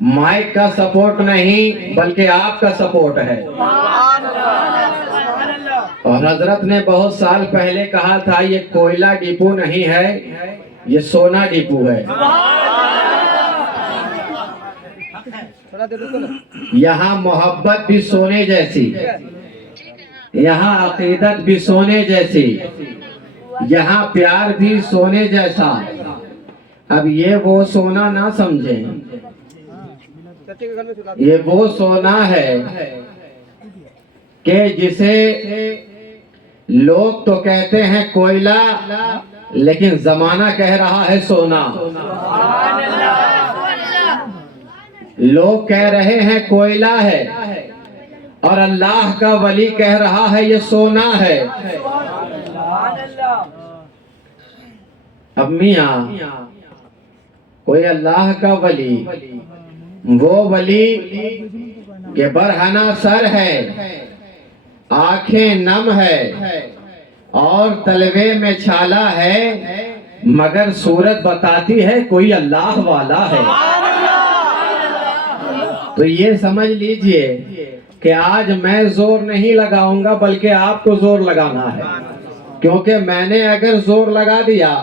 Mic کا support نہیں بلکہ آپ کا سپورٹ ہے. اور حضرت نے بہت سال پہلے کہا تھا یہ کوئلہ ڈپو نہیں ہے، یہ سونا ڈپو ہے. یہاں محبت بھی سونے جیسی، یہاں عقیدت بھی سونے جیسی، یہاں پیار بھی سونے جیسا. اب یہ وہ سونا نہ سمجھیں، یہ وہ سونا ہے کہ جسے لوگ تو کہتے ہیں کوئلہ لیکن زمانہ کہہ رہا ہے سونا. لوگ کہہ رہے ہیں کوئلہ ہے اور اللہ کا ولی کہہ رہا ہے یہ سونا ہے. اب میاں کوئی اللہ کا ولی، وہ ولی کہ برہنہ سر ہے، آنکھیں نم ہے اور تلوے میں چھالا ہے، مگر صورت بتاتی ہے کوئی اللہ والا ہے. تو یہ سمجھ لیجئے کہ آج میں زور نہیں لگاؤں گا بلکہ آپ کو زور لگانا ہے، کیونکہ میں نے اگر زور لگا دیا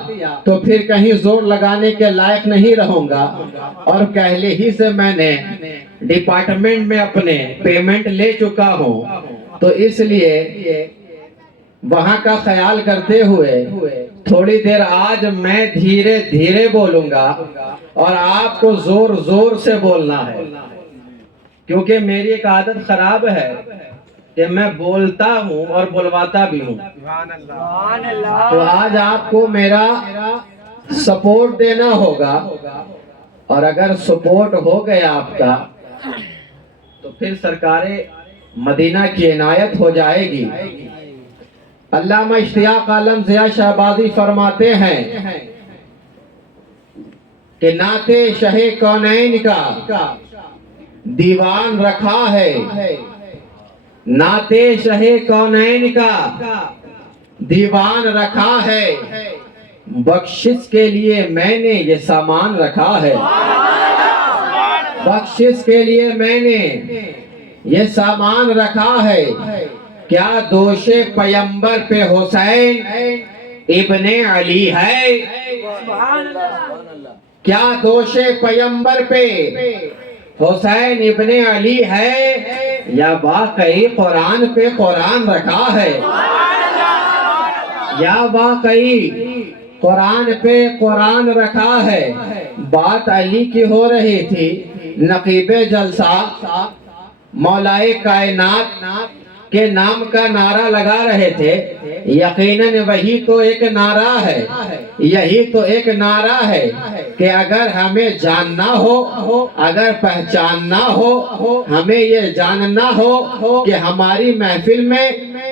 تو پھر کہیں زور لگانے کے لائق نہیں رہوں گا. اور پہلے ہی سے میں نے ڈپارٹمنٹ میں اپنے پیمنٹ لے چکا ہوں، تو اس لیے وہاں کا خیال کرتے ہوئے تھوڑی دیر آج میں دھیرے دھیرے بولوں گا اور آپ کو زور زور سے بولنا ہے، کیونکہ میری ایک عادت خراب ہے کہ میں بولتا ہوں اور بلواتا بھی ہوں. تو آج آپ کو میرا سپورٹ دینا ہوگا، اور اگر سپورٹ ہو گیا آپ کا تو پھر سرکار مدینہ کی عنایت ہو جائے گی. علامہ اشتیاق عالم ضیاء شہبازی فرماتے ہیں کہ نعت شہ کونین کا دیوان رکھا ہے، نعت شہ کونین کا دیوان رکھا ہے، بخشش کے لیے میں نے یہ سامان رکھا ہے. بخشش کے لیے میں نے یہ سامان رکھا ہے. کیا دوش پیمبر پہ حسین ابن علی ہے؟ کیا دوش پیمبر پہ حسین ابن علی ہے یا واقعی قرآن پہ قرآن رکھا ہے؟ یا واقعی قرآن پہ قرآن رکھا ہے؟ بات علی کی ہو رہی تھی. نقیب جلسہ مولائے کائنات کے نام کا نعرہ لگا رہے تھے. یقیناً وہی تو ایک نعرہ ہے، یہی تو ایک نعرہ ہے کہ اگر ہمیں جاننا ہو، اگر پہچاننا ہو، ہمیں یہ جاننا ہو کہ ہماری محفل میں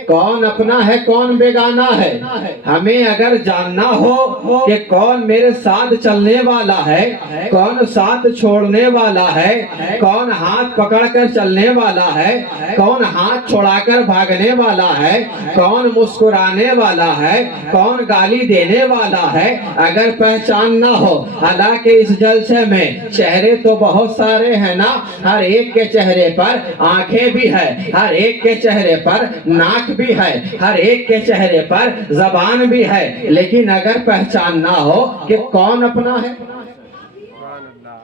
کون اپنا ہے کون بیگانہ ہے، ہمیں اگر جاننا ہو کہ کون میرے ساتھ چلنے والا ہے کون ساتھ چھوڑنے والا ہے، کون ہاتھ پکڑ کر چلنے والا ہے کون ہاتھ چھوڑا کر بھاگنے والا ہے، کون مسکرانے والا ہے کون گالی دینے والا ہے، اگر پہچاننا ہو. حالانکہ اس جلسے میں چہرے تو بہت سارے ہیں نا، ہر ایک کے چہرے پر آنکھیں بھی ہے، ہر ایک کے چہرے پر ناک بھی ہے، ہر ایک کے چہرے پر زبان بھی ہے، لیکن اگر پہچاننا ہو کہ کون اپنا ہے،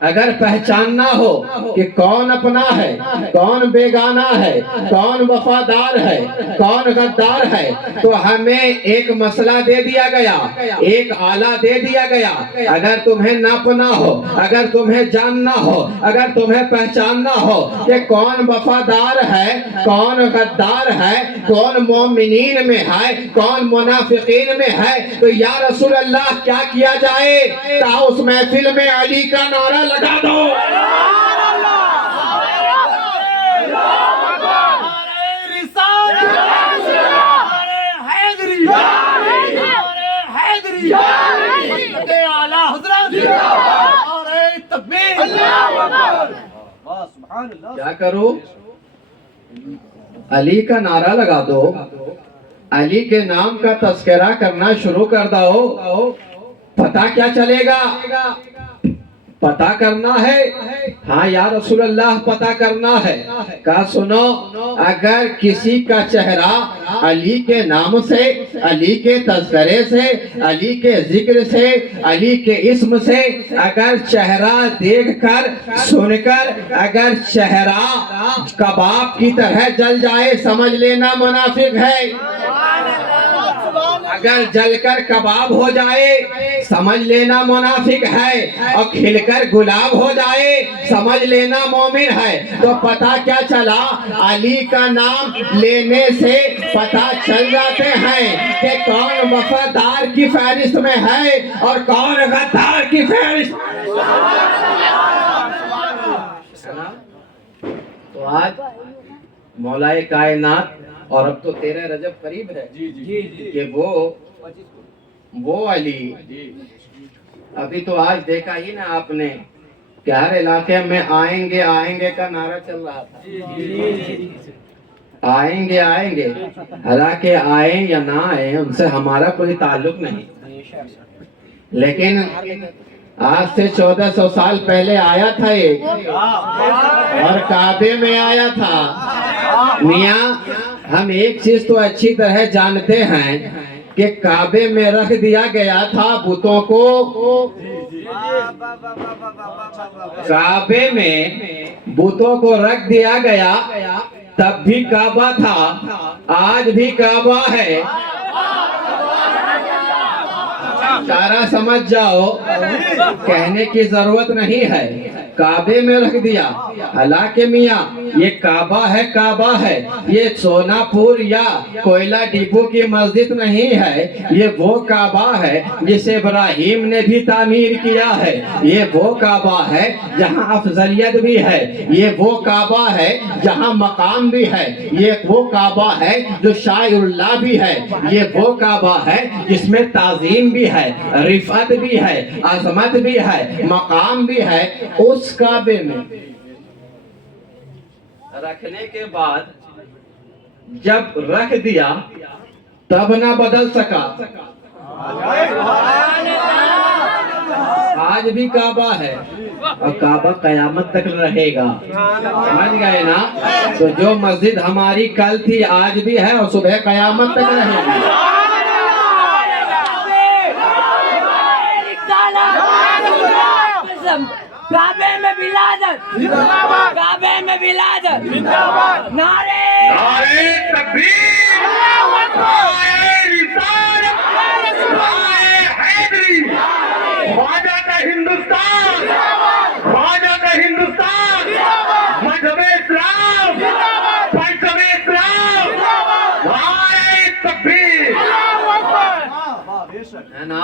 اگر پہچاننا ہو کہ کون اپنا ہے کون بیگانہ ہے، کون وفادار ہے کون غدار ہے، تو ہمیں ایک مسئلہ دے دیا گیا، ایک آلہ دے دیا گیا. اگر تمہیں ناپنا ہو، اگر تمہیں جاننا ہو، اگر تمہیں پہچاننا ہو کہ کون وفادار ہے کون غدار ہے، کون مومنین میں ہے کون منافقین میں ہے، تو یا رسول اللہ کیا کیا جائے؟ تا اس محفل میں علی کا نعرہ لگا دو. کیا کرو؟ علی کا نعرہ لگا دو، علی کے نام کا تذکرہ کرنا شروع کر دو. پتہ کیا چلے گا؟ پتہ کرنا ہے؟ ہاں یا رسول اللہ پتہ کرنا ہے۔ کہا سنو، اگر کسی کا چہرہ علی کے نام سے، علی کے تذکرے سے، علی کے ذکر سے، علی کے اسم سے اگر چہرہ دیکھ کر سن کر اگر چہرہ کباب کی طرح جل جائے، سمجھ لینا منافق ہے۔ اگر جل کر کباب ہو جائے سمجھ لینا منافق ہے، اور کھل کر گلاب ہو جائے سمجھ لینا مومن ہے۔ تو پتہ کیا چلا؟ علی کا نام لینے سے پتہ چل جاتے ہیں کہ کون وفادار کی فہرست میں ہے اور کون غدار کی فہرست۔ تو آج مولا کائنات، اور اب تو 13 رجب قریب ہے کہ وہ علی، ابھی تو آج دیکھا ہی نا آپ نے کہ ہر علاقے میں آئیں گے کا نعرہ چل رہا تھا۔ آئیں گے، حالانکہ آئیں یا نہ آئیں ان سے ہمارا کوئی تعلق نہیں، لیکن آج سے 1400 سال پہلے آیا تھا ایک، اور کعبے میں آیا تھا۔ میاں ہم ایک چیز تو اچھی طرح جانتے ہیں کہ کعبے میں رکھ دیا گیا تھا بتوں کو، کعبے میں بتوں کو رکھ دیا گیا، تب بھی کعبہ تھا، آج بھی کعبہ ہے۔ سارا سمجھ جاؤ، کہنے کی ضرورت نہیں ہے، کعبے میں رکھ دیا۔ حالانکہ میاں یہ کعبہ ہے، یہ سونا پور یا کوئلہ ڈیپو کی مسجد نہیں ہے، یہ وہ کعبہ ہے جسے ابراہیم نے بھی تعمیر کیا ہے، یہ وہ کعبہ ہے جہاں افضلیت بھی ہے، یہ وہ کعبہ ہے جہاں مقام بھی ہے، یہ وہ کعبہ ہے جو شاعر اللہ بھی ہے، یہ وہ کعبہ ہے جس میں تعظیم بھی ہے، رفعت بھی ہے، عظمت بھی ہے، مقام بھی ہے۔ اس کعبے میں رکھنے کے بعد جب رکھ دیا تب نہ بدل سکا، آج بھی کعبہ ہے اور کعبہ قیامت تک رہے گا، سمجھ گئے نا؟ تو جو مسجد ہماری کل تھی آج بھی ہے اور صبح قیامت تک رہے گی۔ کعبے میں ولادت، کعبے میں ولادت، نعرے تکبیر، نعرے رسالت، نعرے حیدری، خواجہ کا ہندوستان، خواجہ کا ہندوستان، مذہب اسلام، پرچم اسلام، نعرے تکبیر۔ ہے نا؟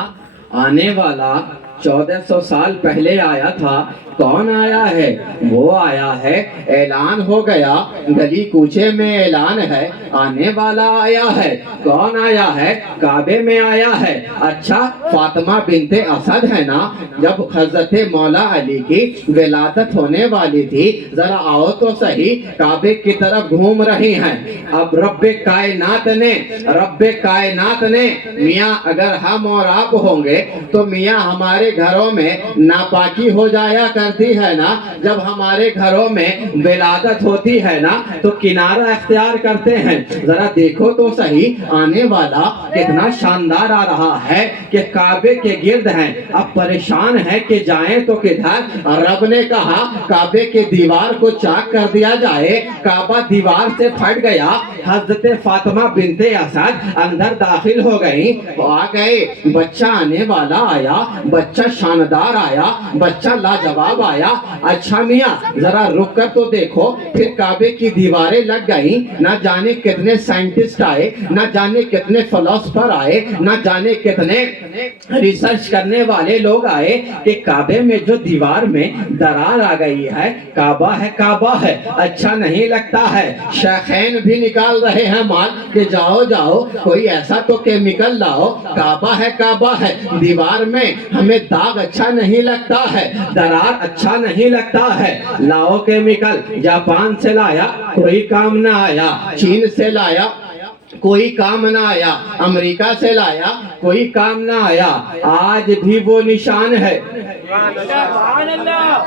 آنے والا 1400 سال پہلے آیا تھا، کون آیا ہے؟ وہ آیا ہے، اعلان ہو گیا، گلی کوچے میں اعلان ہے، آنے والا آیا ہے۔ کون آیا ہے؟ کعبے میں آیا ہے۔ اچھا فاطمہ بنت اسد ہے نا، جب حضرت مولا علی کی ولادت ہونے والی تھی، ذرا آؤ تو صحیح، کعبے کی طرف گھوم رہی ہیں۔ اب رب کائنات نے میاں اگر ہم اور آپ ہوں گے تو میاں ہمارے گھروں میں ناپاکی ہو جایا کرتی ہے نا، جب ہمارے گھروں میں ولادت ہوتی ہے نا تو کنارہ اختیار کرتے ہیں۔ ذرا دیکھو تو صحیح، آنے والا کتنا شاندار آ رہا ہے کہ کعبے کے گرد ہیں، اب پریشان ہے کہ جائیں تو کدھر؟ رب نے کہا کعبے کے دیوار کو چاک کر دیا جائے، کعبہ دیوار سے پھٹ گیا، حضرت فاطمہ بنت اسد اندر داخل ہو گئی، آ گئے، بچہ آنے والا آیا، بچہ شاندار آیا، بچہ لاجواب آیا۔ اچھا میاں ذرا رک کر تو دیکھو، پھر کعبے کی دیواریں لگ گئیں، نہ جانے کتنے سائنٹسٹ آئے، نہ جانے کتنے فلسفر آئے، نہ جانے کتنے ریسرچ کرنے والے لوگ آئے کہ کعبے میں جو دیوار میں درار آ گئی ہے، کعبہ ہے، اچھا نہیں لگتا ہے۔ شیخین بھی نکال رہے ہیں مال کہ جاؤ کوئی ایسا تو کیمیکل لاؤ، کعبہ ہے، دیوار میں ہمیں داغ اچھا نہیں لگتا ہے، درار اچھا نہیں لگتا ہے، لاؤ کیمیکل۔ جاپان سے لایا کوئی کام نہ آیا، چین سے لایا کوئی کام نہ آیا، امریکہ سے لایا کوئی کام نہ آیا، آج بھی وہ نشان ہے، سبحان اللہ،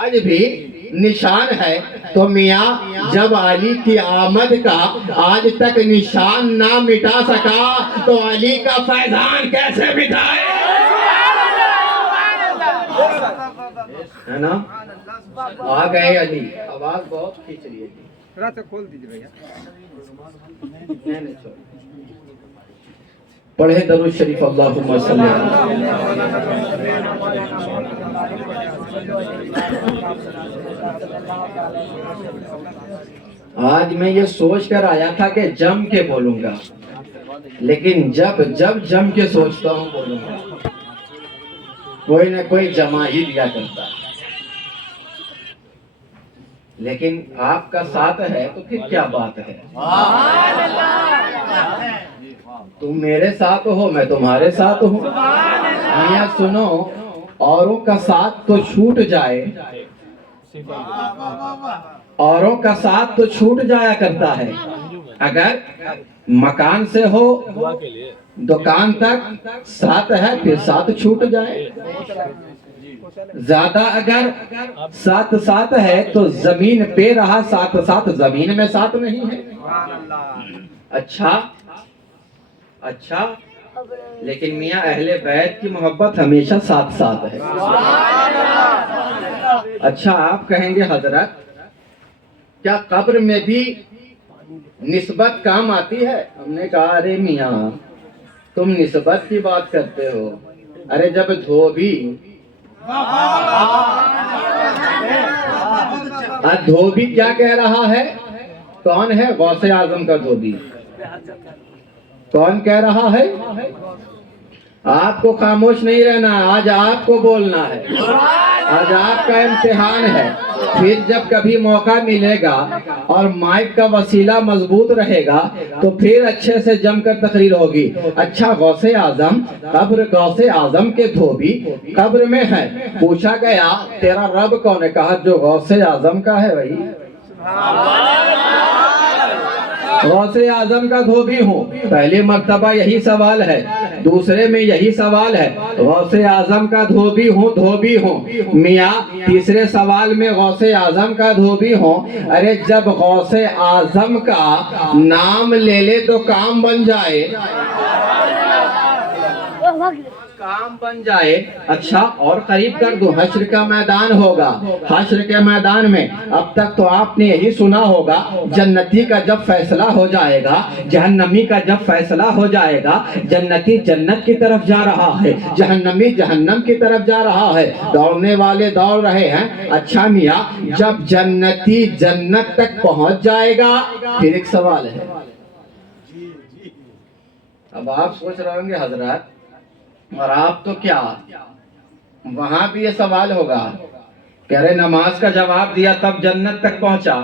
آج بھی نشان ہے۔ تو میاں جب علی کی آمد کا آج تک نشان نہ مٹا سکا تو علی کا فیضان کیسے مٹائے؟ ہے نا؟ آ گئے علی، آواز بہت کھینچ رہی ہے جی، تھوڑا سا کھول دیجیے بھیا۔ پڑھے درود شریف اللہم صلی اللہ آج میں یہ سوچ کر آیا تھا کہ جم کے بولوں گا، لیکن جب جم کے سوچتا ہوں بولوں گا، کوئی نہ کوئی جمع ہی دیا کرتا ہے، لیکن آپ کا ساتھ ہے تو پھر کیا بات ہے؟ تم میرے ساتھ ہو، میں تمہارے ساتھ ہوں۔ میاں سنو، اوروں کا ساتھ تو چھوٹ جائے، اوروں کا ساتھ تو چھوٹ جایا کرتا ہے، اگر مکان سے ہو دکان تک ساتھ ہے پھر ساتھ چھوٹ جائے، زیادہ اگر ساتھ ہے تو زمین پہ رہا ساتھ زمین میں ساتھ نہیں ہے۔ اچھا لیکن میاں اہل بیت کی محبت ہمیشہ ساتھ ہے۔ اچھا آپ کہیں گے حضرت کیا قبر میں بھی نسبت کام آتی ہے؟ ہم نے کہا ارے میاں تم نسبت کی بات کرتے ہو، ارے جب دھوبی دھوبی کیا کہہ رہا ہے؟ کون ہے؟ غوث اعظم کا دھوبی کون کہہ رہا ہے؟ آپ کو خاموش نہیں رہنا، آج آپ کو بولنا ہے، آج آپ کا امتحان ہے۔ پھر جب کبھی موقع ملے گا اور مائک کا وسیلہ مضبوط رہے گا تو پھر اچھے سے جم کر تقریر ہوگی۔ اچھا غوث اعظم، قبر غوث اعظم کے دھوبی قبر میں ہے، پوچھا گیا تیرا رب کون ہے؟ کہا جو غوث اعظم کا ہے وہی غوث اعظم کا دھوبی ہوں۔ پہلی مرتبہ یہی سوال ہے، دوسرے میں یہی سوال ہے، غوث اعظم کا دھوبی ہوں۔ میاں تیسرے سوال میں غوث اعظم کا دھوبی ہوں، ارے جب غوث اعظم کا نام لے لے تو کام بن جائے، کام بن جائے۔ اچھا اور قریب کر دوں، حشر کا میدان ہوگا، حشر کے میدان میں اب تک تو آپ نے یہی سنا ہوگا جنتی کا جب فیصلہ ہو جائے گا، جہنمی کا جب فیصلہ ہو جائے گا، جنتی جنت کی طرف جا رہا ہے، جہنمی جہنم کی طرف جا رہا ہے، دوڑنے والے دوڑ رہے ہیں۔ اچھا میاں جب جنتی جنت تک پہنچ جائے گا پھر ایک سوال ہے۔ اب آپ سوچ رہے ہوں گے حضرات اور آپ تو کیا، وہاں بھی یہ سوال ہوگا کہ ارے نماز کا جواب دیا تب جنت تک پہنچا،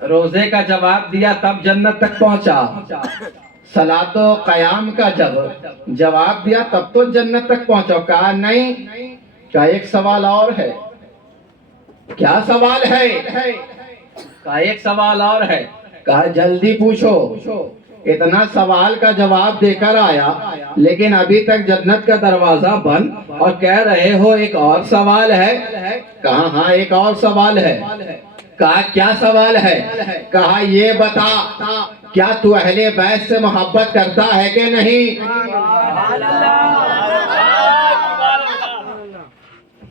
روزے کا جواب دیا تب جنت تک پہنچا، صلاۃ و قیام کا جب جواب دیا تب تو جنت تک پہنچا۔ کہا نہیں، کہا ایک سوال اور ہے۔ کیا سوال ہے؟ کہا ایک سوال اور ہے۔ کہا جلدی پوچھو۔ اتنا سوال کا جواب دے کر آیا لیکن ابھی تک جنت کا دروازہ بند اور کہہ رہے ہو ایک اور سوال ہے۔ کہا ہاں ایک اور سوال ہے۔ کہا کیا سوال ہے؟ کہا یہ بتا کیا تو اہل بیت سے محبت کرتا ہے کہ نہیں؟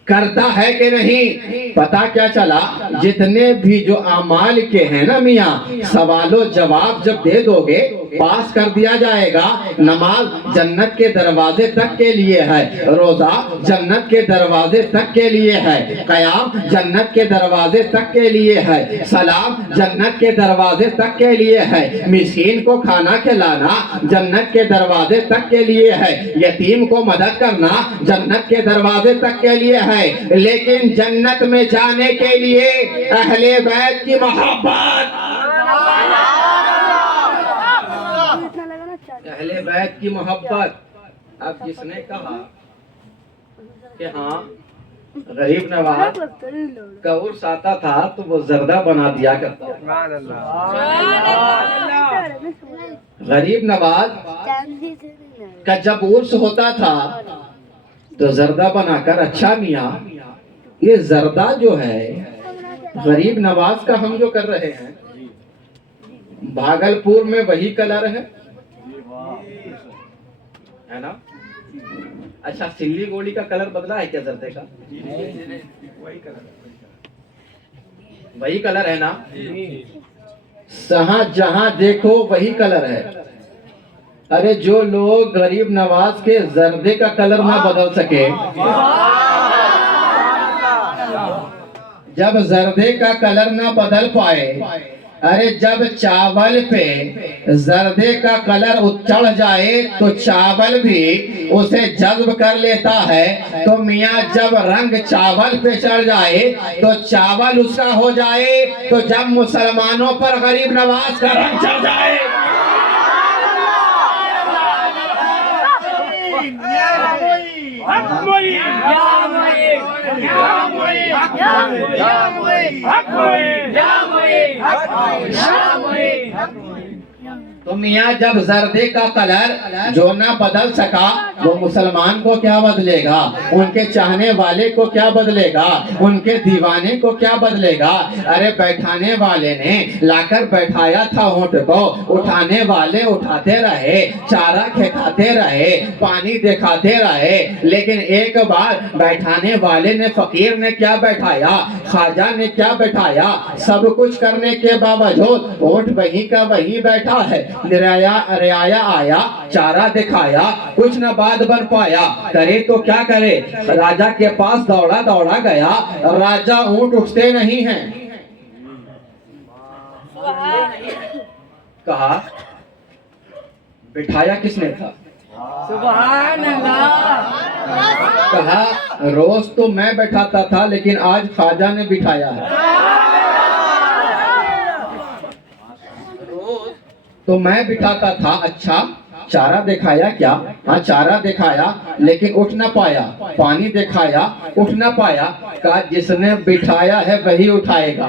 کرتا ہے کہ نہیں؟ پتا کیا چلا جتنے بھی جو اعمال کے ہیں نا میاں، سوال و جواب جب دے دو گے پاس کر دیا جائے گا۔ نماز جنت کے دروازے تک کے لیے ہے، روزہ جنت کے دروازے تک کے لیے ہے، قیام جنت کے دروازے تک کے لیے ہے، سلام جنت کے دروازے تک کے لیے ہے، مسکین کو کھانا کھلانا جنت کے دروازے تک کے لیے ہے، یتیم کو مدد کرنا جنت کے دروازے تک کے لیے ہے۔ لیکن جنت میں جانے کے لیے اہل بیت کی محبت، اہل بیت کی محبت۔ اب جس نے کہا کہ ہاں غریب نواز کا عرس آتا تھا تو وہ زردہ بنا دیا کرتا تھا۔ غریب نواز کا جب عرس ہوتا تھا تو زردہ بنا کر، اچھا میاں یہ زردہ جو ہے غریب نواز کا ہم جو کر رہے ہیں، بھاگلپور میں وہی کلر ہے نا؟ اچھا سلی گوڑی کا کلر بدلا ہے کیا زردے کا؟ وہی کلر ہے نا؟ جہاں دیکھو وہی کلر ہے۔ ارے جو لوگ غریب نواز کے زردے کا کلر نہ بدل سکے، جب زردے کا کلر نہ بدل پائے، ارے جب چاول پہ زردے کا کلر چڑھ جائے تو چاول بھی اسے جذب کر لیتا ہے، تو میاں جب رنگ چاول پہ چڑھ جائے تو چاول اس کا ہو جائے، تو جب مسلمانوں پر غریب نواز کا رنگ چڑھ جائے، تو میاں جب زردے کا کلر جو نہ بدل سکا وہ مسلمان کو کیا بدلے گا، ان کے چاہنے والے کو کیا بدلے گا، ان کے دیوانے کو کیا بدلے گا۔ ارے بیٹھانے والے نے لا کر بیٹھایا تھا اونٹ کو، اٹھانے والے اٹھاتے رہے، چارہ کھاتے رہے، پانی دکھاتے رہے، لیکن ایک بار بیٹھانے والے نے، فقیر نے کیا بیٹھایا، خواجہ نے کیا بیٹھایا، سب کچھ کرنے کے باوجود اونٹ وہیں کا وہیں بیٹھا ہے۔ رعایا آیا، چارہ دکھایا، کچھ نہ بات بن پایا، کرے تو کیا کرے، راجہ کے پاس دوڑا دوڑا گیا، راجہ اونٹ اٹھتے نہیں ہیں، کہا بٹھایا کس نے تھا، سبحان اللہ، کہا روز تو میں بیٹھاتا تھا لیکن آج خواجہ نے بٹھایا ہے، تو میں بٹھاتا تھا، اچھا چارہ دکھایا کیا، ہاں چارہ دکھایا لیکن اٹھ نہ پایا، پانی دکھایا اٹھ نہ پایا، کہا جس نے بٹھایا ہے وہی اٹھائے گا،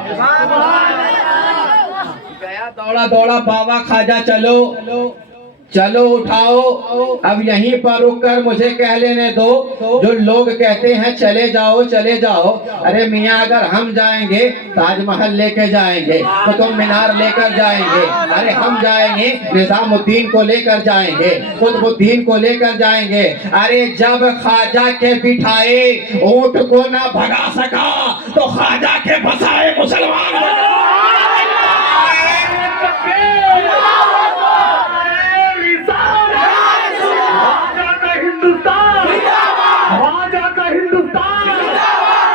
گیا دوڑا دوڑا، بابا خواجہ چلو چلو اٹھاؤ، اب یہیں پر رک کر مجھے کہہ لینے دو، جو لوگ کہتے ہیں چلے جاؤ چلے جاؤ، ارے میاں اگر ہم جائیں گے تاج محل لے کے جائیں گے، قطب مینار لے کر جائیں گے، ارے ہم جائیں گے نظام الدین کو لے کر جائیں گے، قطب الدین کو لے کر جائیں گے، ارے جب خواجہ کے بٹھائے اونٹ کو نہ بھگا سکا تو خواجہ کے بسائے مسلمان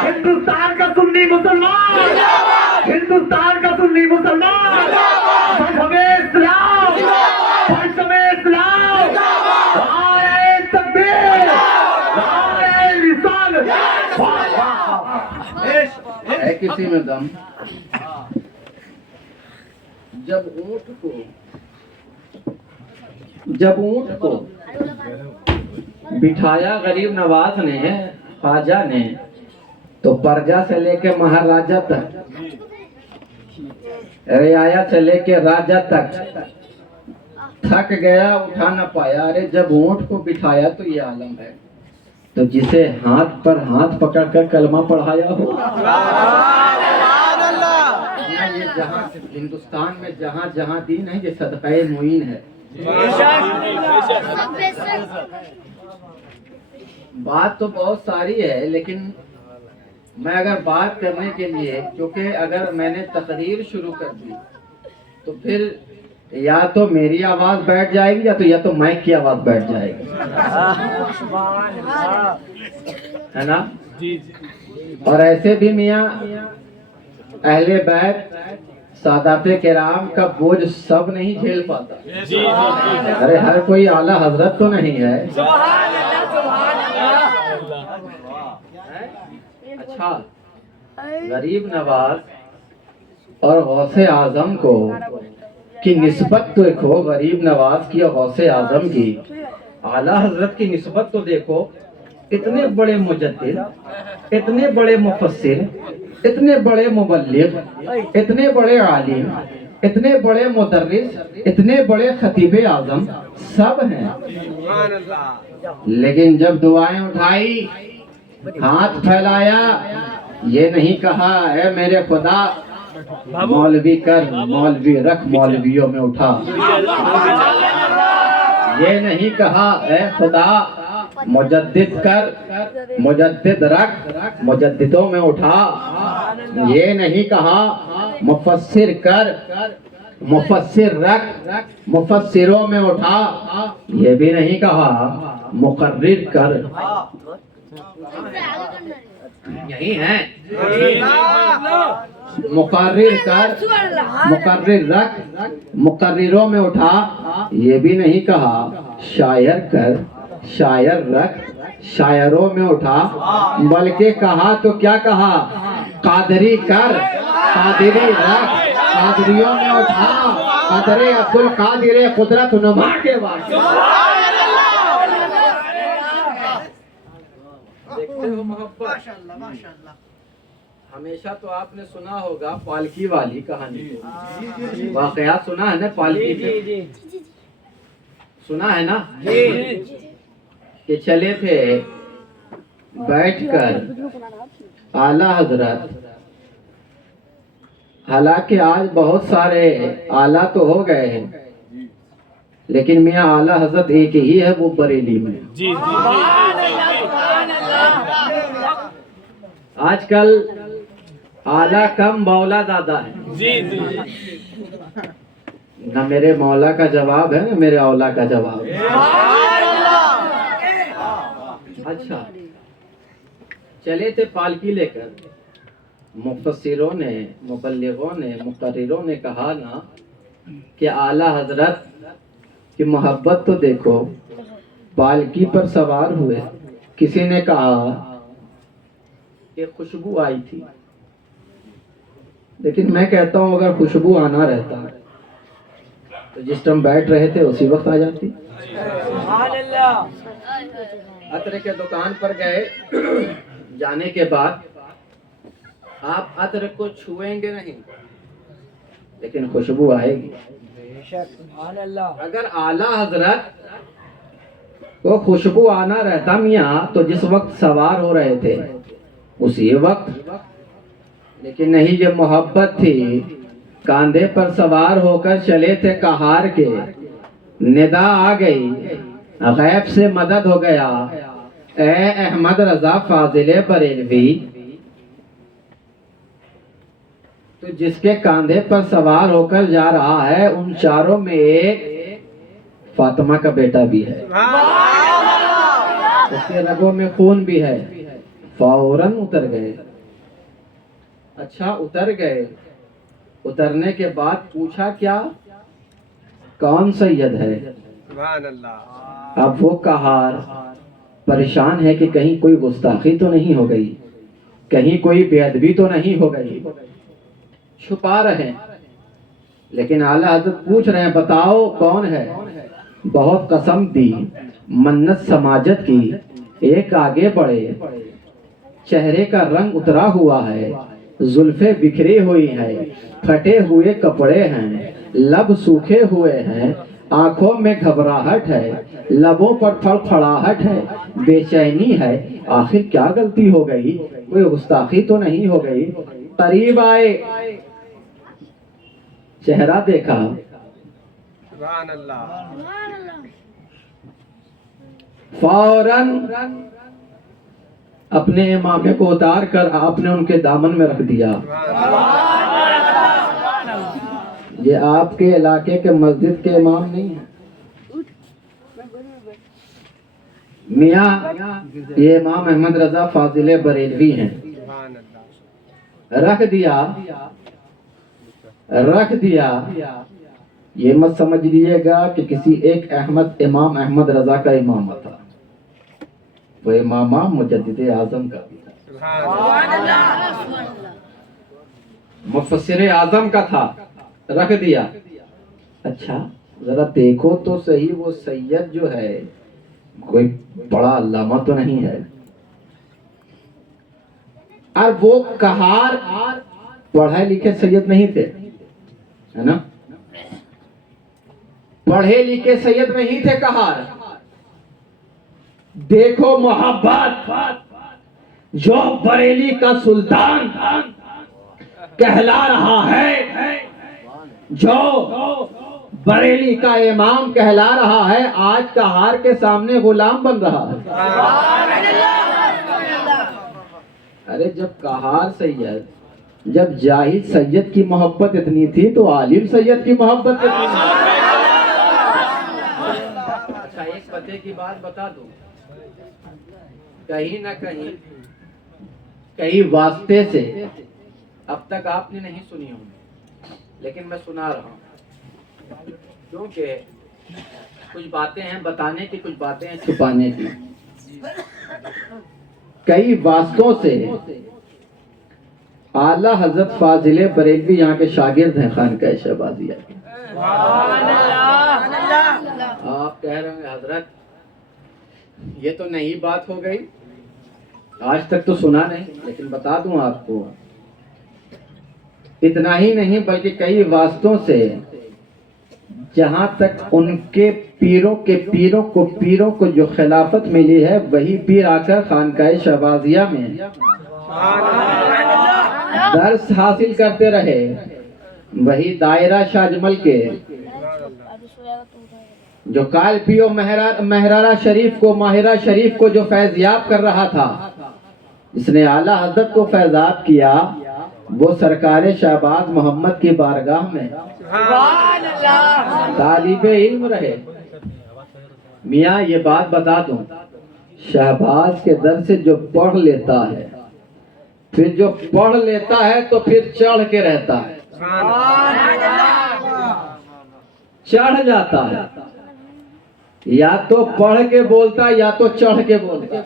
ہندوستان کا سنی مسلمان، ہندوستان کا سنی مسلمان، مذہب اسلام، مذہب اسلام، نعرہ تکبیر، نعرہ رسالت، ہے کسی میں دم؟ جب اونٹ کو بٹھایا غریب نواز نے، خواجہ نے، تو پرجا سے لے کے مہاراجہ تک، رعایا سے لے کے راجہ تک تھک گیا، اٹھا نہ پایا۔ ارے جب اونٹ کو بٹھایا تو یہ عالم ہے، تو جسے ہاتھ پر ہاتھ پکڑ کر کلمہ پڑھایا ہو، یہ جہاں ہندوستان میں جہاں جہاں دین ہے یہ صدقہ معین ہے۔ بات تو بہت ساری ہے لیکن میں اگر بات کرنے کے لیے، کیونکہ اگر میں نے تقریر شروع کر دی تو پھر یا تو میری آواز بیٹھ جائے گی یا تو مائک کی آواز بیٹھ جائے گی، ہے نا؟ اور ایسے بھی میاں اہل بیت سادات کرام کا بوجھ سب نہیں جھیل پاتا، ارے ہر کوئی اعلیٰ حضرت تو نہیں ہے۔ اچھا غریب نواز اور غوث اعظم کو کی نسبت تو دیکھو، غریب نواز کی اور غوث اعظم کی، اعلیٰ حضرت کی نسبت تو دیکھو، اتنے بڑے مجدد، اتنے بڑے مفسر، اتنے بڑے مبلغ، اتنے بڑے عالم، اتنے بڑے مدرس، اتنے بڑے خطیب اعظم سب ہیں، لیکن جب دعائیں اٹھائی، ہاتھ پھیلایا، یہ نہیں کہا اے میرے خدا مولوی کر، مولوی رکھ، مولویوں میں اٹھا، یہ نہیں کہا اے خدا مجدد کر، مجدد رکھ، مجددوں میں اٹھا، یہ نہیں کہا مفسر کر، مفسر رکھ، مفسروں میں اٹھا، یہ بھی نہیں کہا مقرر کر۔ یہی ہے، مقرر کر، مقرر رکھ، مقرروں میں اٹھا، یہ بھی نہیں کہا شاعر کر، شاعر رکھ، شاعروں میں اٹھا، بلکہ کہا تو کیا کہا قادری کر، قادری رکھ، قادریوں میں اٹھا، قدر عبدالقادر قدرت نما کے واسطے۔ دیکھتے ہو محبت، ہمیشہ تو آپ نے سنا ہوگا پالکی والی کہانی، واقعات سنا ہے نا پالکی کے، سنا ہے نا کہ چلے تھے بیٹھ کر اعلیٰ حضرت، حالانکہ آج بہت سارے اعلیٰ تو ہو گئے ہیں، لیکن میاں اعلیٰ حضرت ایک ہی ہے، وہ بریلی میں۔ آج کل اعلیٰ کم مولا زیادہ ہے، نہ میرے مولا کا جواب ہے نہ میرے اولا کا جواب ہے۔ اچھا، چلے تھے پالکی لے کر، مفسروں نے، مبلغوں نے، مقرروں نے کہا نا کہ اعلیٰ حضرت کی محبت تو دیکھو، پالکی پر سوار ہوئے، کسی نے کہا کہ خوشبو آئی تھی، لیکن میں کہتا ہوں اگر خوشبو آنا رہتا تو جس ٹائم بیٹھ رہے تھے اسی وقت آ جاتی۔ عطر کے دکان پر گئے، جانے کے بعد آپ عطر کو چھوئیں گے نہیں، لیکن خوشبو آئے گی۔ اگر اعلیٰ حضرت کو خوشبو آنا رہتا میاں تو جس وقت سوار ہو رہے تھے اسی وقت، لیکن نہیں، یہ محبت تھی، کاندھے پر سوار ہو کر چلے تھے کہار کے، ندا آ گئی، غیب سے مدد ہو گیا، اے احمد رضا فاضل بریلوی، تو جس کے کاندھے پر سوار ہو کر جا رہا ہے ان چاروں میں ایک فاطمہ کا بیٹا بھی ہے، اس کے رگوں میں خون بھی ہے۔ فوراً اتر گئے۔ اچھا، اتر گئے، اترنے کے بعد پوچھا کیا کون سید ہے؟ اب وہ کہار پریشان ہے کہ کہیں کوئی گستاخی تو نہیں ہو گئی، کہیں کوئی بے ادبی تو نہیں ہو گئی، چھپا رہے ہیں، لیکن اعلیٰ حضرت پوچھ رہے ہیں بتاؤ کون ہے؟ بہت قسم دی، منت سماجت کی، ایک آگے بڑھے، چہرے کا رنگ اترا ہوا ہے، زلفیں بکھری ہوئی ہیں، پھٹے ہوئے کپڑے ہیں، لب سوکھے ہوئے ہیں، آنکھوں میں گھبراہٹ ہے، لبوں پر پھڑپھڑاہٹ ہے، بے چینی ہے، آخر کیا غلطی ہو گئی؟ کوئی گستاخی تو نہیں ہو گئی؟ قریب آئے، چہرہ دیکھا، فوراً اپنے امامے کو اتار کر آپ نے ان کے دامن میں رکھ دیا۔ یہ آپ کے علاقے کے مسجد کے امام نہیں ہیں میاں، یہ امام احمد رضا فاضل بریلوی ہیں۔ رکھ دیا، یہ مت سمجھ لیجیے گا کہ کسی ایک امام احمد رضا کا امامہ تھا، وہ امامہ مجدد اعظم کا بھی تھا، مفسر اعظم کا تھا۔ رکھ دیا۔ اچھا ذرا دیکھو تو صحیح، وہ سید جو ہے کوئی بڑا علامہ تو نہیں ہے؟ اور وہ کہار پڑھے لکھے سید نہیں تھے، ہے نا، پڑھے لکھے سید نہیں تھے کہار. دیکھو محبت جو بریلی کا سلطان کہلا رہا ہے، جو بریلی کا امام کہلا رہا ہے، آج کہار کے سامنے غلام بن رہا ہے. ارے جب کہار سید، جب جاہد سید کی محبت اتنی تھی تو عالم سید کی محبت اتنی تھی. اچھا ایک پتے کی بات بتا دوں، کہیں نہ کہیں واسطے سے اب تک آپ نے نہیں سنی ہوں، لیکن میں سنا رہا ہوں، کیونکہ کچھ باتیں ہیں بتانے کی، کچھ باتیں ہیں چھپانے کی. کئی واسطوں سے اعلیٰ حضرت فاضل بریلوی یہاں کے شاگرد ہیں خانقاہ شہبازیہ کے. آپ کہہ رہے ہیں حضرت یہ تو نئی بات ہو گئی، آج تک تو سنا نہیں، لیکن بتا دوں آپ کو، اتنا ہی نہیں بلکہ کئی واسطوں سے جہاں تک ان کے پیروں کو جو خلافت ملی ہے، وہی پیر آ کر خانقاہ شہبازیہ میں درس حاصل کرتے رہے. وہی دائرہ شاہ جمل کے جو کال پیو مہرارہ شریف کو جو فیضیاب کر رہا تھا، جس نے اعلیٰ حضرت کو فیضیاب کیا، وہ سرکار شہباز محمد کی بارگاہ میں طالب علم رہے. میاں یہ بات بتا دوں، شہباز کے در سے جو پڑھ لیتا ہے، پھر جو پڑھ لیتا ہے تو پھر چڑھ کے رہتا ہے، چڑھ جاتا ہے. یا تو پڑھ کے بولتا ہے یا تو چڑھ کے بولتا ہے،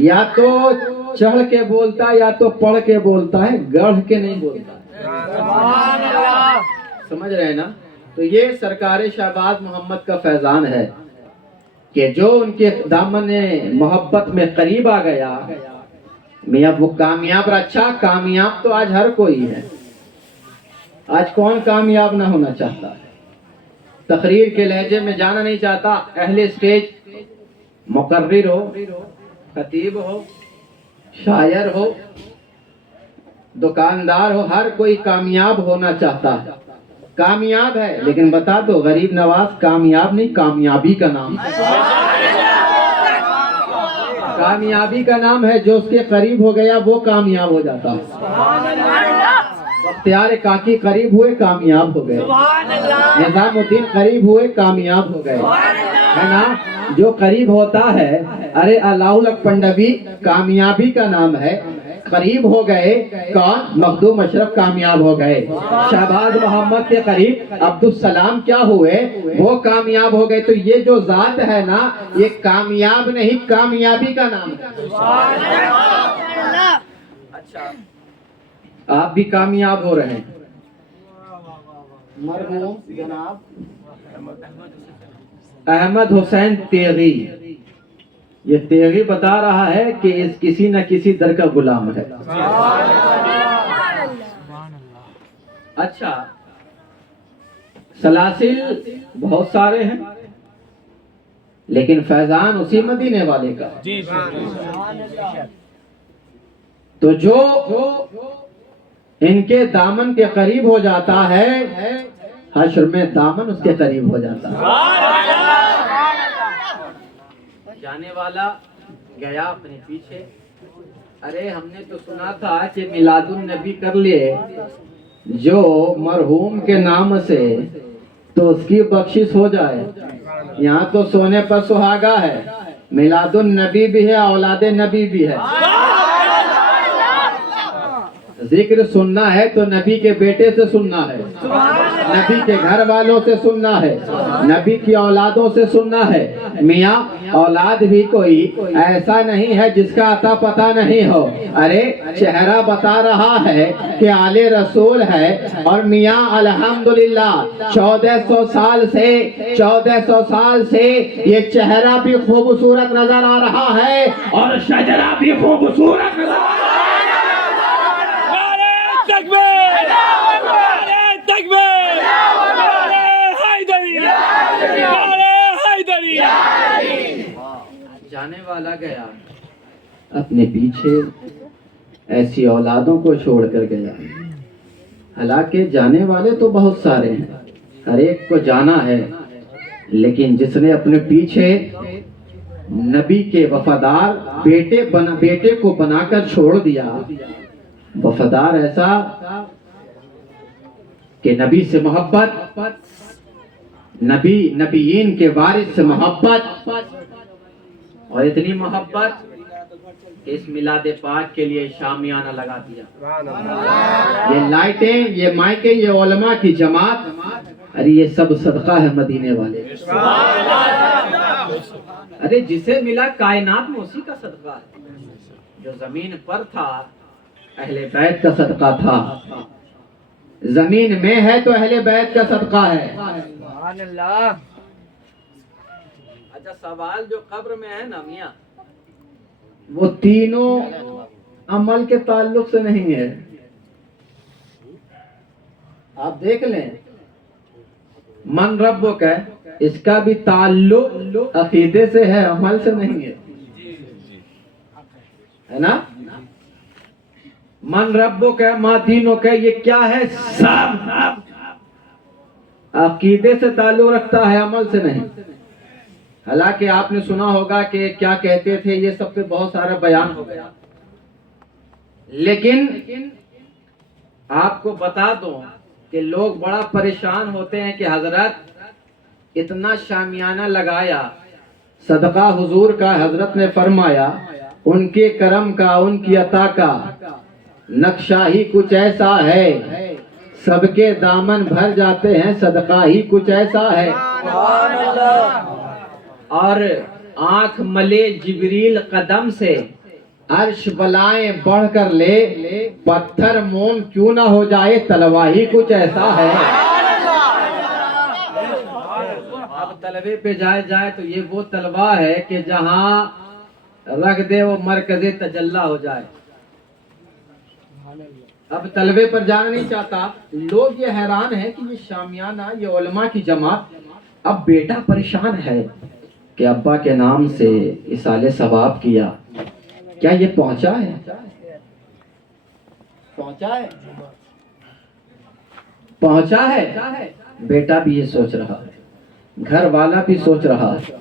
یا تو چڑھ کے بولتا ہے یا تو پڑھ کے بولتا ہے، گڑھ کے نہیں بولتا. سمجھ رہے ہیں نا؟ تو یہ سرکار شہباز محمد کا فیضان ہے کہ جو ان کے دامن محبت میں قریب آ گیا، میاں وہ کامیاب. اچھا کامیاب تو آج ہر کوئی ہے، آج کون کامیاب نہ ہونا چاہتا ہے؟ تقریر کے لہجے میں جانا نہیں چاہتا، اہل اسٹیج، مقرر ہو، خطیب ہو، شاعر ہو، دکاندار ہو، ہر کوئی کامیاب ہونا چاہتا ہے. کامیاب ہے، لیکن بتا دو غریب نواز کامیاب نہیں، کامیابی کا نام ہے. کامیابی کا نام ہے، جو اس کے قریب ہو گیا وہ کامیاب ہو جاتا ہے. بختیار کاکی قریب ہوئے کامیاب ہو گئے، نظام الدین قریب ہوئے کامیاب ہو گئے، ہے نا. جو قریب ہوتا ہے، ارے اللہ پنڈوی کامیابی کا نام ہے. قریب ہو گئے کون؟ مخدوم اشرف کامیاب ہو گئے. شہباز محمد کے قریب عبدالسلام کیا ہوئے؟ وہ کامیاب ہو گئے. تو یہ جو ذات ہے نا، یہ کامیاب نہیں، کامیابی کا نام ہے. اچھا آپ بھی کامیاب ہو رہے ہیں. مرحوم جناب احمد حسین تیغی، یہ تیغی بتا رہا ہے کہ اس کسی نہ کسی در کا غلام ہے. اچھا سلاسل بہت سارے ہیں، لیکن فیضان اسی مدینے والے کا. تو جو ان کے دامن کے قریب ہو جاتا ہے، حشر میں دامن اس کے قریب ہو جاتا ہے. جانے والا گیا اپنے پیچھے. ارے ہم نے تو سنا تھا کہ میلاد النبی کر لیے جو مرحوم کے نام سے تو اس کی بخشش ہو جائے. یہاں تو سونے پر سہاگا ہے، میلاد النبی بھی ہے، اولاد نبی بھی ہے. ذکر سننا ہے تو نبی کے بیٹے سے سننا ہے, نبی کے گھر والوں سے سننا ہے, نبی کی اولادوں سے سننا ہے. میاں اولاد بھی کوئی ایسا نہیں ہے جس کا عطا پتہ نہیں ہو. ارے چہرہ بتا رہا ہے کہ آل رسول ہے. اور میاں الحمدللہ 1400 سال سے یہ چہرہ بھی خوبصورت نظر آ رہا ہے اور شجرہ بھی خوبصورت نظر آ رہا ہے. جانے والا گیا اپنے پیچھے ایسی اولادوں کو چھوڑ کر گیا. حالانکہ جانے والے تو بہت سارے ہیں, ہر ایک کو جانا ہے, لیکن جس نے اپنے پیچھے نبی کے وفادار بیٹے کو بنا کر چھوڑ دیا, وفادار ایسا کہ نبی سے محبت, نبیین کے وارث سے محبت, اور اتنی محبت کہ اس میلاد پاک کے لیے شامیانہ لگا دیا. یہ لائٹیں, یہ مائکیں, یہ علماء کی جماعت, ارے یہ سب صدقہ ہے مدینے والے. ارے جسے ملا کائنات میں اسی کا صدقہ ہے. جو زمین پر تھا اہل بیت کا صدقہ تھا, زمین میں ہے تو اہل بیت کا صدقہ ہے. سبحان اللہ. اچھا سوال جو قبر میں ہے نا میاں, وہ تینوں عمل کے تعلق سے نہیں ہے. آپ دیکھ لیں, من ربک ہے, اس کا بھی تعلق عقیدے سے ہے, عمل سے نہیں ہے, ہے نا. من ربک ہے, ما دینک ہے, یہ کیا ہے؟ سب عقیدے سے تعلق رکھتا ہے, عمل سے نہیں. حالانکہ آپ نے سنا ہوگا کہ کیا کہتے تھے, یہ سب پہ بہت سارا بیان ہو گیا, لیکن آپ کو بتا دوں کہ لوگ بڑا پریشان ہوتے ہیں کہ حضرت اتنا شامیانہ لگایا, صدقہ حضور کا حضرت نے فرمایا, ان کے کرم کا, ان کی عطا کا نقشہ ہی کچھ ایسا ہے, سب کے دامن بھر جاتے ہیں, صدقہ ہی کچھ ایسا ہے. اور آنکھ ملے جبریل قدم سے, عرش بلائیں بڑھ کر لے, پتھر موم کیوں نہ ہو جائے, طلبہ ہی کچھ ایسا ہے. اب طلبے پہ جائے تو یہ وہ طلبہ ہے کہ جہاں رکھ دے وہ مرکز تجلی ہو جائے. اب طلبے پر جانا نہیں چاہتا. لوگ یہ حیران ہیں کہ یہ شامیانہ, یہ علماء کی جماعت. اب بیٹا پریشان ہے کہ ابا کے نام سے اصالِ ثواب کیا, کیا یہ پہنچا ہے؟ پہنچا ہے. بیٹا بھی یہ سوچ رہا ہے, گھر والا بھی سوچ رہا ہے,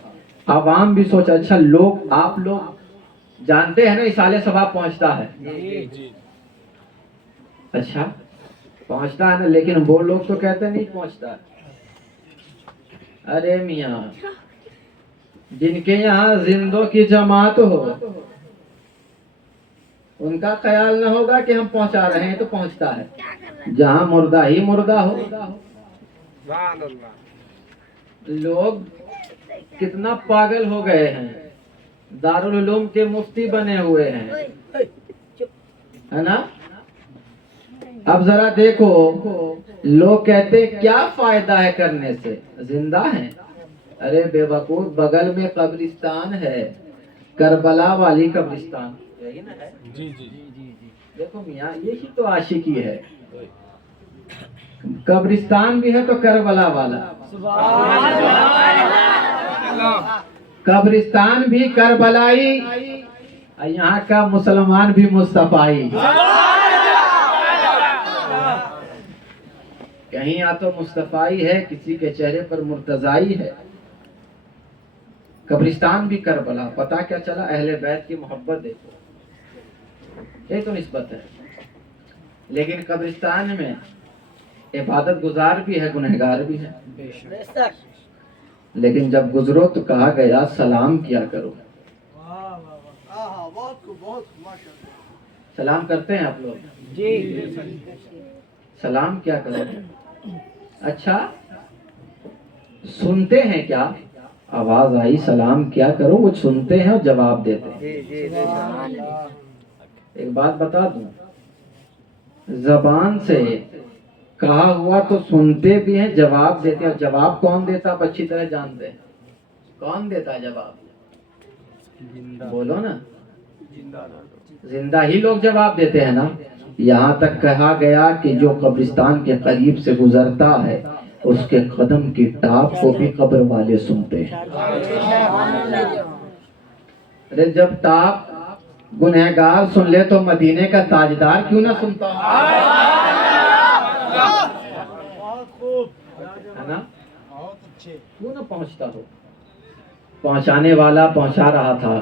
عوام بھی سوچ. اچھا لوگ, آپ لوگ جانتے ہیں نا اصالِ ثواب پہنچتا ہے, اچھا پہنچتا ہے نا, لیکن وہ لوگ تو کہتے نہیں پہنچتا. ارے میاں, جن کے یہاں زندوں کی جماعت ہو, ان کا خیال نہ ہوگا کہ ہم پہنچا رہے ہیں تو پہنچتا ہے. جہاں مردہ ہی مردہ ہو. لوگ کتنا پاگل ہو گئے ہیں, دارالعلوم کے مفتی بنے ہوئے ہیں, ہے نا. اب ذرا دیکھو, لوگ کہتے کیا فائدہ ہے کرنے سے, زندہ ہیں. ارے بے وقوف, بغل میں قبرستان ہے, کربلا والی قبرستان, یہی نا ہے. دیکھو میاں, یہی تو عاشقی ہے. قبرستان بھی ہے تو کربلا والا, قبرستان بھی کربلائی, یہاں کا مسلمان بھی مصطفائی. کہیں یا تو مصطفائی ہے, کسی کے چہرے پر مرتضائی ہے. قبرستان بھی کربلا. پتہ کیا چلا, اہل بیت کی محبت دیکھو, یہ تو نسبت ہے. لیکن قبرستان میں عبادت گزار بھی ہے, گنہگار بھی ہے. لیکن جب گزرو تو کہا گیا سلام کیا کرو. سلام کرتے ہیں آپ لوگ؟ جی سلام کیا کرو؟ اچھا سنتے ہیں کیا؟ آواز آئی سلام کیا کرو، وہ سنتے ہیں اور جواب دیتے ہیں۔ ایک بات بتا دوں، زبان سے کہا ہوا تو سنتے بھی ہیں، جواب دیتے ہیں، اور جواب کون دیتا آپ اچھی طرح جانتے ہیں۔ کون دیتا ہے جواب؟ بولو نا، زندہ ہی لوگ جواب دیتے ہیں نا۔ یہاں تک کہا گیا کہ جو قبرستان کے قریب سے گزرتا ہے اس کے قدم کی ٹاپ کو بھی قبر والے سنتے ہیں۔ ارے جب ٹاپ گنہگار سن لے تو مدینے کا تاجدار کیوں نہ سنتا ہے نا؟ کیوں نہ پہنچتا ہو؟ پہنچانے والا پہنچا رہا تھا۔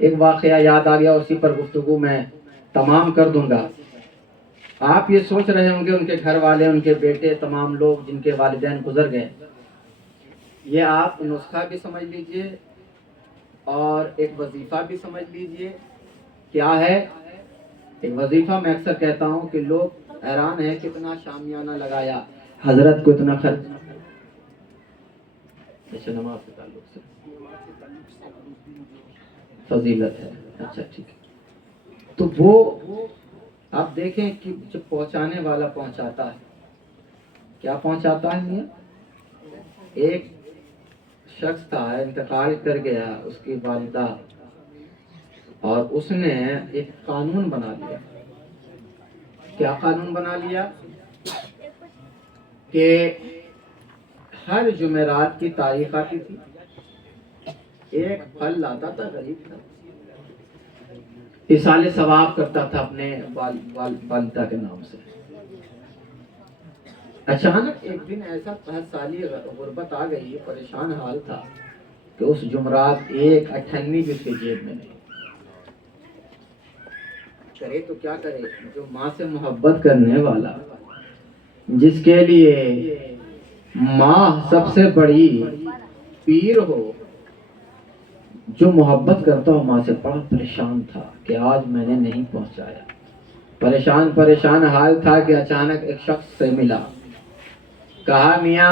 ایک واقعہ یاد آ گیا، اسی پر گفتگو میں تمام کر دوں گا۔ آپ یہ سوچ رہے ہوں گے ان کے گھر والے، ان کے بیٹے، تمام لوگ جن کے والدین گزر گئے، یہ آپ نسخہ بھی سمجھ لیجئے اور ایک وظیفہ بھی سمجھ لیجئے۔ کیا ہے ایک وظیفہ؟ میں اکثر کہتا ہوں کہ لوگ حیران ہیں کتنا شامیانہ لگایا، حضرت کو اتنا خرچ۔ اچھا نماز کے تعلق سے فضیلت ہے، اچھا ٹھیک ہے۔ تو وہ آپ دیکھیں کہ جب پہنچانے والا پہنچاتا ہے، کیا پہنچاتا ہے میاں؟ ایک شخص تھا، انتقال کر گیا اس کی والدہ، اور اس نے ایک قانون بنا لیا۔ کیا قانون بنا لیا؟ کہ ہر جمعرات کی تاریخ آتی تھی، ایک پھل لاتا تھا، غریب تھا، ایصال ثواب کرتا تھا اپنے والدہ کے نام سے۔ اچانک ایک دن ایسا 10 سالی غربت آ گئی، پریشان حال تھا کہ اس جمعرات ایک 98 بھی اس کے جیب میں نہیں۔ کرے تو کیا کرے؟ جو ماں سے محبت کرنے والا، جس کے لیے ماں سب سے بڑی پیر ہو، جو محبت کرتا ہو ماں سے، بڑا پریشان تھا کہ آج میں نے نہیں پہنچایا۔ پریشان حال تھا کہ اچانک ایک شخص سے ملا، کہا میاں